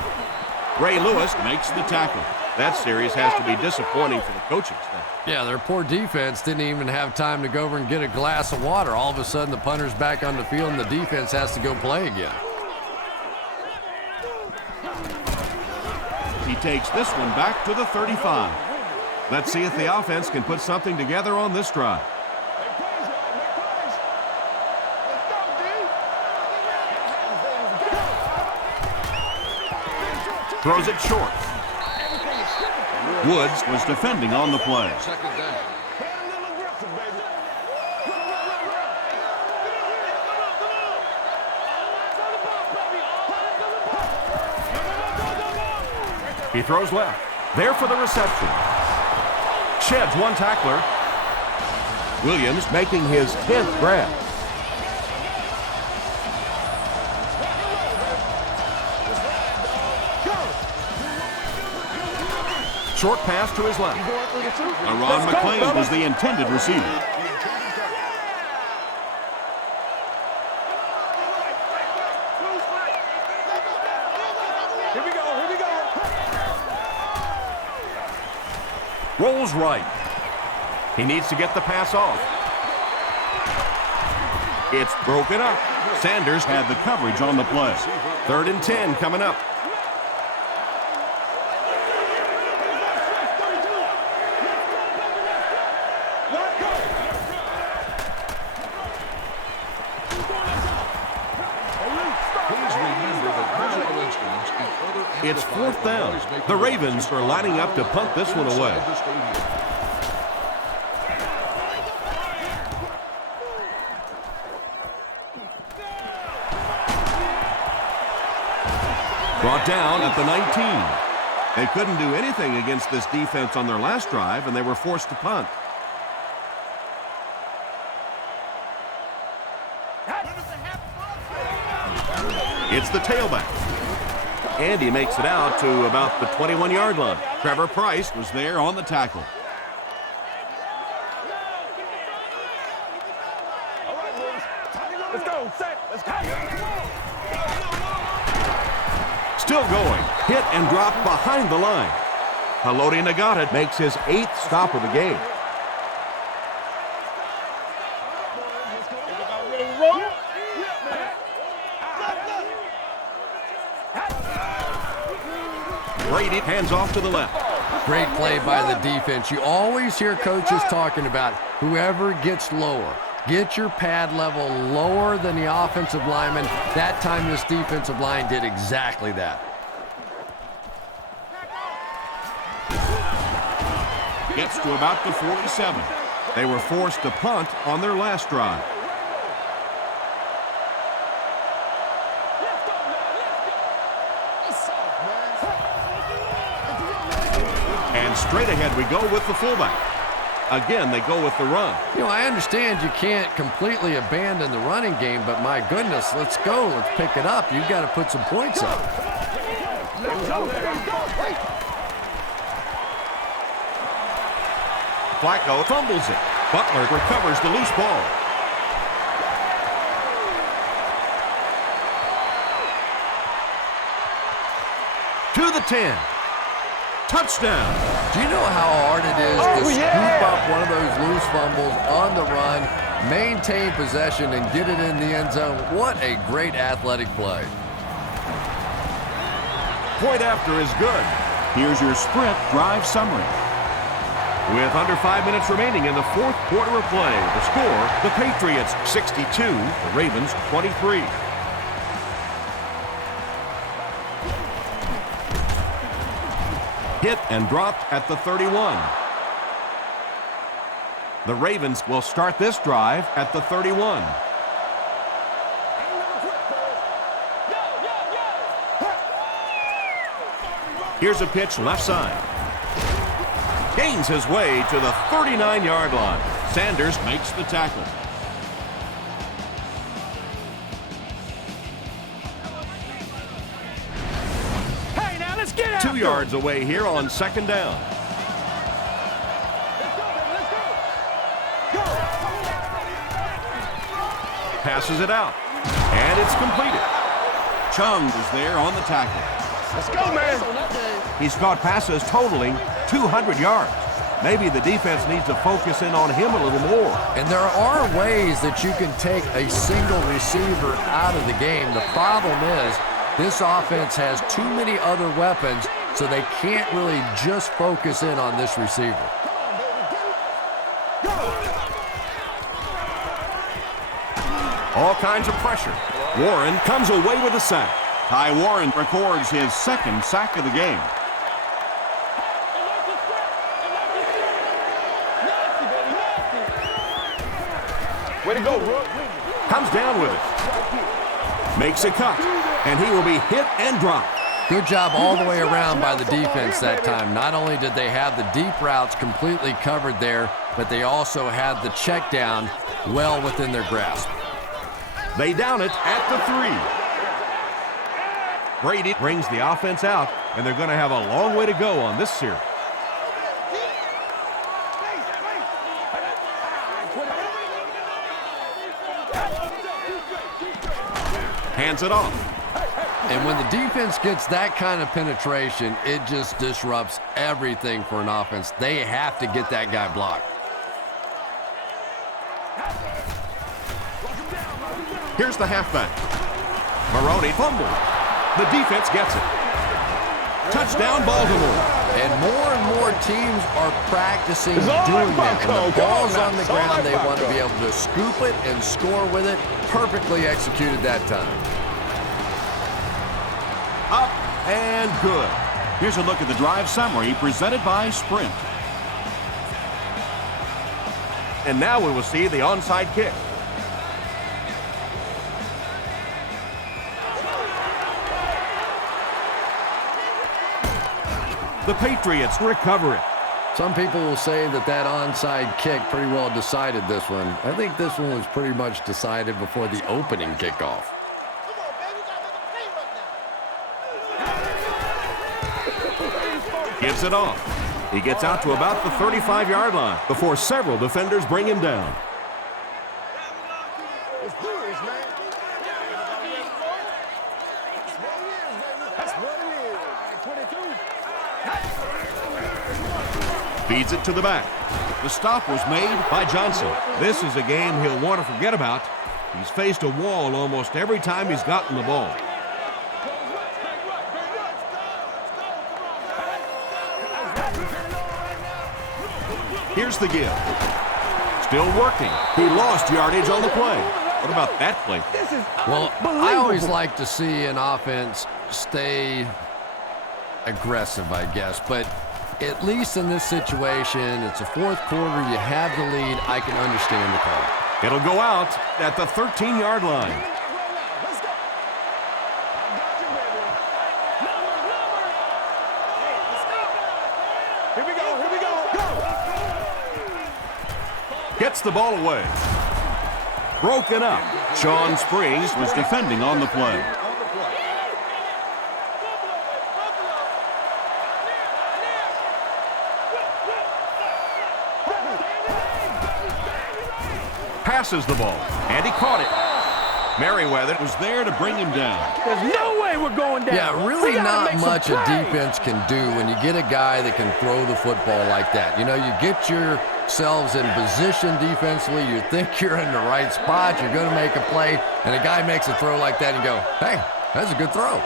Ray Lewis makes the tackle. That series has to be disappointing for the coaching staff. Yeah, their poor defense didn't even have time to go over and get a glass of water. All of a sudden, the punter's back on the field, and the defense has to go play again. He takes this one back to the 35. Let's see if the offense can put something together on this drive. Throws it short. Woods was defending on the play. He throws left. There for the reception. Sheds one tackler. Williams making his 10th grab. Short pass to his left. Aaron McClain was the intended receiver. Here we go. Rolls right. He needs to get the pass off. It's broken up. Sanders had the coverage on the play. 3rd and 10 coming up. It's 4th down. The Ravens are lining up to punt this one away. Brought down at the 19. They couldn't do anything against this defense on their last drive, and they were forced to punt. It's the tailback. And he makes it out to about the 21-yard line. Trevor Price was there on the tackle. Still going. Hit and drop behind the line. Haloti Nagata makes his 8th stop of the game. Brady hands off to the left. Great play by the defense. You always hear coaches talking about whoever gets lower. Get your pad level lower than the offensive lineman. That time this defensive line did exactly that. Gets to about the 47. They were forced to punt on their last drive. And straight ahead we go with the fullback. Again, they go with the run. You know, I understand you can't completely abandon the running game, but my goodness, let's go. Let's pick it up. You've got to put some points up. Flacco fumbles it. Butler recovers the loose ball. To the 10. Touchdown. Do you know how hard it is to scoop up one of those loose fumbles on the run, maintain possession, and get it in the end zone? What a great athletic play. Point after is good. Here's your sprint drive summary. With under 5 minutes remaining in the 4th quarter of play, the score, the Patriots 62, the Ravens 23. Hit and dropped at the 31. The Ravens will start this drive at the 31. Here's a pitch left side. Gains his way to the 39-yard line. Sanders makes the tackle. Hey, now let's get out. 2 yards away here on 2nd down. Passes it out. And it's completed. Chung is there on the tackle. Let's go, man. He's caught passes totaling 200 yards. Maybe the defense needs to focus in on him a little more. And there are ways that you can take a single receiver out of the game. The problem is this offense has too many other weapons, so they can't really just focus in on this receiver. All kinds of pressure. Warren comes away with a sack. Ty Warren records his 2nd sack of the game. Way to go, Rook. Comes down with it. Makes a cut. And he will be hit and dropped. Good job all the way around by the defense that time. Not only did they have the deep routes completely covered there, but they also had the check down well within their grasp. They down it at the 3. Brady brings the offense out, and they're going to have a long way to go on this series. Hands it off. And when the defense gets that kind of penetration, it just disrupts everything for an offense. They have to get that guy blocked. Here's the halfback. Maroney fumbled. The defense gets it. Touchdown, Baltimore. And more teams are practicing doing that. When the ball's on the ground, they want to be able to scoop it and score with it. Perfectly executed that time. Up and good. Here's a look at the drive summary presented by Sprint. And now we will see the onside kick. The Patriots recover it. Some people will say that that onside kick pretty well decided this one. I think this one was pretty much decided before the opening kickoff. Gives it off. He gets out to about the 35-yard line before several defenders bring him down. Let's do this, man. That's what it is, baby. That's what it is. Feeds it to the back. The stop was made by Johnson. This is a game he'll want to forget about. He's faced a wall almost every time he's gotten the ball. Here's the give. Still working. He lost yardage on the play. What about that play? Well, I always like to see an offense stay aggressive, I guess. But at least in this situation, it's a fourth quarter. You have the lead. I can understand the call. It'll go out at the 13-yard line. Gets the ball away. Broken up. Sean Springs was defending on the play. Passes the ball, and he caught it. Merriweather Was there to bring him down. There's no way we're going down. Yeah, really not much a defense can do when you get a guy that can throw the football like that. You know, you get yourselves in position defensively. You think you're in the right spot. You're going to make a play, and a guy makes a throw like that and you go, hey, that's a good throw.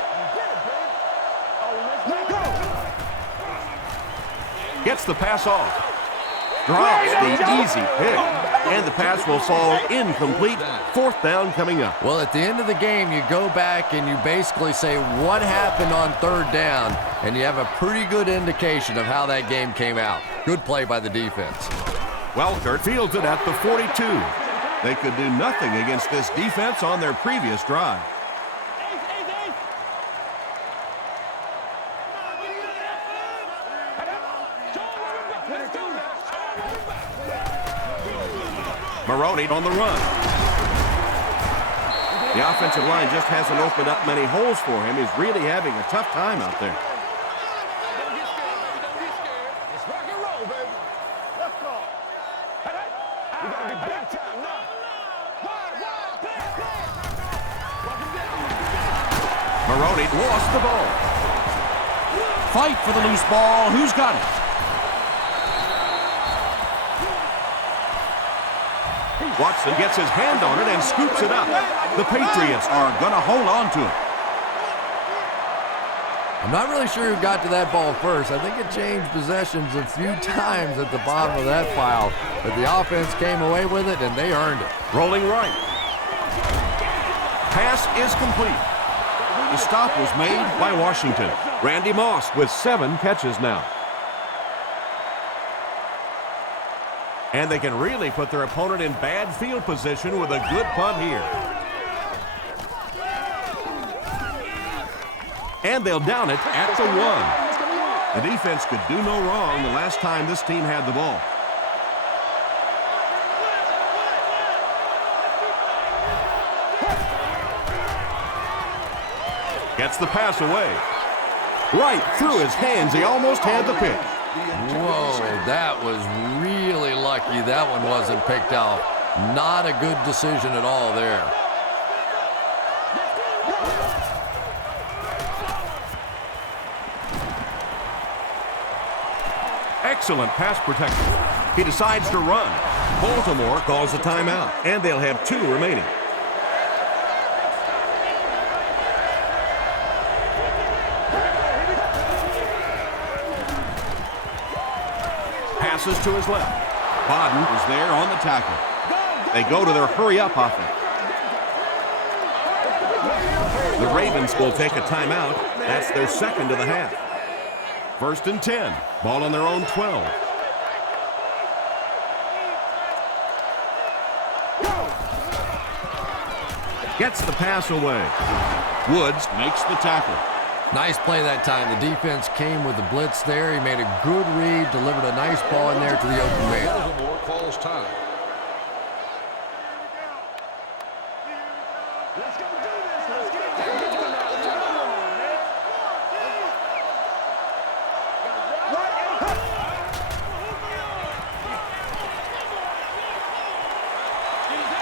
gets the pass off. Drops the easy pick. And the pass will fall incomplete. Fourth down coming up. Well, at the end of the game, you go back and you basically say what happened on third down, and you have a pretty good indication of how that game came out. Good play by the defense. Welkert fields it at the 42. They could do nothing against this defense on their previous drive. Maroney on the run. The offensive line just hasn't opened up many holes for him. He's really having a tough time out there. Maroney lost the ball. Fight for the loose ball. Who's got it? Watson gets his hand on it and scoops it up. The Patriots are going to hold on to it. I'm not really sure who got to that ball first. I think it changed possessions a few times at the bottom of that file, but the offense came away with it, and they earned it. Rolling right. Pass is complete. The stop was made by Washington. Randy Moss with 7 catches now. And they can really put their opponent in bad field position with a good punt here. And they'll down it at the 1. The defense could do no wrong the last time this team had the ball. Gets the pass away. Right through his hands. He almost had the pick. Whoa, that was really lucky that one wasn't picked out. Not a good decision at all there. Excellent pass protection. He decides to run. Baltimore calls a timeout, and they'll have 2 remaining. Passes to his left. Bodden was there on the tackle. They go to their hurry-up offense. The Ravens will take a timeout. That's their second of the half. 1st and 10. Ball on their own 12. Gets the pass away. Woods Makes the tackle. Nice play that time. The defense came with the blitz there. He made a good read, delivered a nice ball in there to the open man. Baltimore calls time.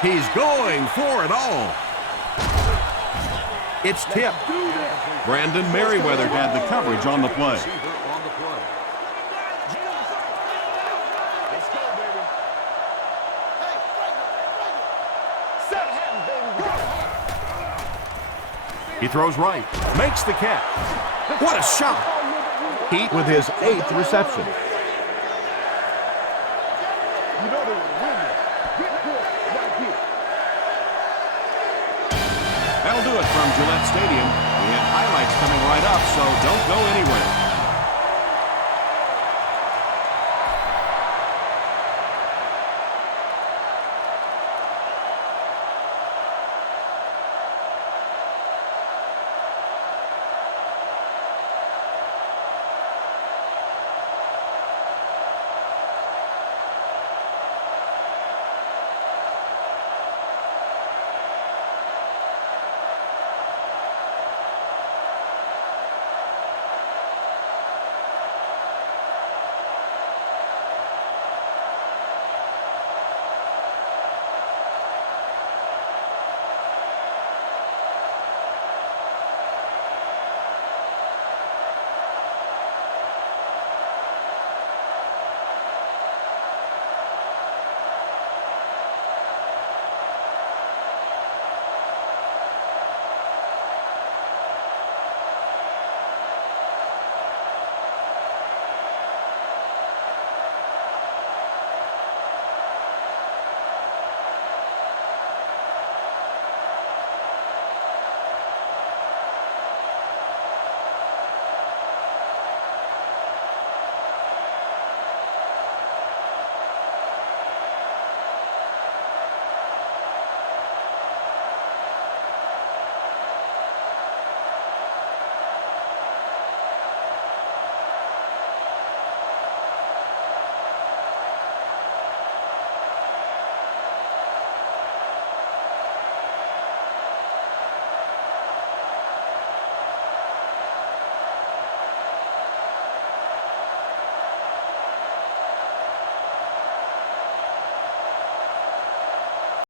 He's going for it all. It's tipped. Brandon Merriweather had the coverage on the play. He throws right, makes the catch. What a shot! Heat with his 8th reception. You know they would win this. Get this right here. That'll do it from Gillette Stadium. We have highlights coming right up, so don't go anywhere.